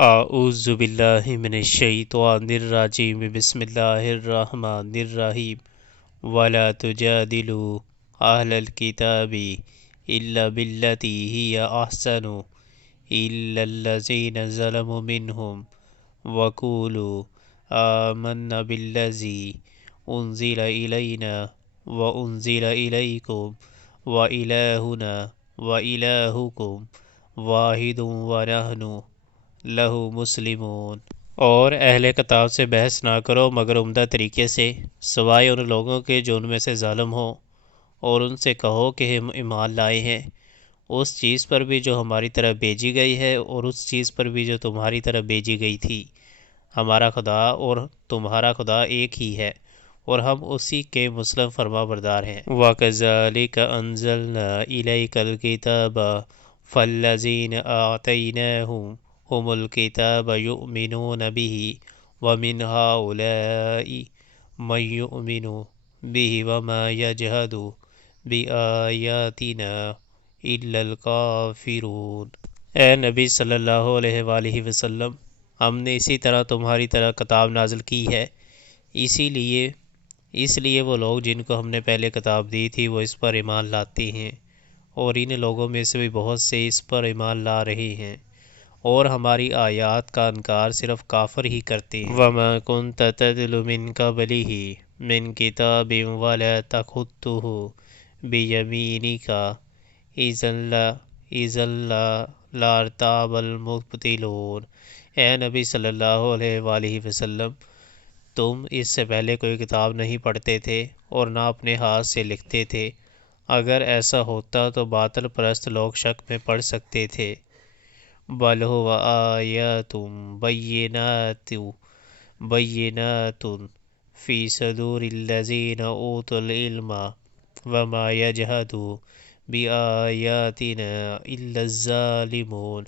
اعوذ باللہ من الشیطان الرجیم بسم اللہ الرحمن الرحیم ولا تجادلوا اہل الکتاب الا باللتی ہی احسن الا الذین ظلموا منہم وقولوا آمنا بالذی انزل الینا وانزل الیکم وإلہنا وإلہکم واحد ونحن لہ مسلمون۔ اور اہل کتاب سے بحث نہ کرو مگر عمدہ طریقے سے، سوائے ان لوگوں کے جو ان میں سے ظالم ہوں، اور ان سے کہو کہ ہم ایمان لائے ہیں اس چیز پر بھی جو ہماری طرف بھیجی گئی ہے اور اس چیز پر بھی جو تمہاری طرف بھیجی گئی تھی۔ ہمارا خدا اور تمہارا خدا ایک ہی ہے اور ہم اسی کے مسلم فرما بردار ہیں۔ وَكَذَلِكَ أَنزَلْنَا إِلَيْكَ الْكِتَابَ فَالَّذِينَ آتَيْنَاهُمْ هُمُ الْكِتَابَ يُؤْمِنُونَ بِهِ وَمِنْ هَؤُلَاءِ مَن يُؤْمِنُ بِهِ وَمَا يَجْحَدُ بِآيَاتِنَا إِلَّا الْكَافِرُونَ۔ اے نبی صلی اللہ علیہ وآلہ وسلم، ہم نے اسی طرح تمہاری طرح کتاب نازل کی ہے، اس لیے وہ لوگ جن کو ہم نے پہلے کتاب دی تھی وہ اس پر ایمان لاتے ہیں، اور ان لوگوں میں سے بھی بہت سے اس پر ایمان لا رہے ہیں، اور ہماری آیات کا انکار صرف کافر ہی کرتے ہیں۔ وَمَا كُنْتَ تَتْلُو مِنْ قَبْلِهِ مِنْ كِتَابٍ وَلَا تَخُطُّهُ بِيَمِينِكَ إِذًا لَارْتَابَ الْمُبْطِلُونَ۔ اے نبی صلی اللہ علیہ وآلہ وسلم، تم اس سے پہلے کوئی کتاب نہیں پڑھتے تھے اور نہ اپنے ہاتھ سے لکھتے تھے، اگر ایسا ہوتا تو باطل پرست لوگ شک میں پڑ سکتے تھے۔ بَلْ هُوَ آیَاتٌ بَیِّنَاتٌ فِی صُدُورِ الَّذِینَ أُوتُوا الْعِلْمَ وَمَا یَجْحَدُ بِآیَاتِنَا إِلَّا الظَّالِمُونَ۔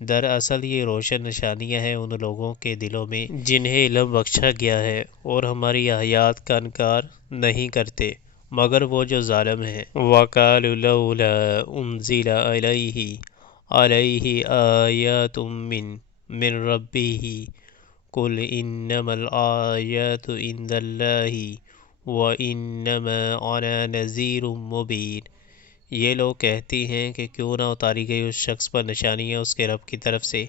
دراصل یہ روشن نشانیاں ہیں ان لوگوں کے دلوں میں جنہیں علم بخشا گیا ہے اور ہماری آیات کا انکار نہیں کرتے مگر وہ جو ظالم ہیں۔ وَقَالُوا لَوْلَا أُنزِلَ عَلَيْهِ آیَاتٌ مِّن رَّبِّهِ قُلْ إِنَّمَا الْآیَاتُ عِندَ اللَّهِ وَإِنَّمَا أَنَا نَذِیرٌ مُّبِینٌ۔ یہ لوگ کہتے ہیں کہ کیوں نہ اتاری گئی اس شخص پر نشانیاں اس کے رب کی طرف سے،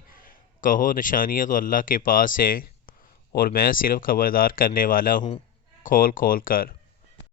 کہو نشانیاں تو اللہ کے پاس ہیں اور میں صرف خبردار کرنے والا ہوں کھول کھول کر۔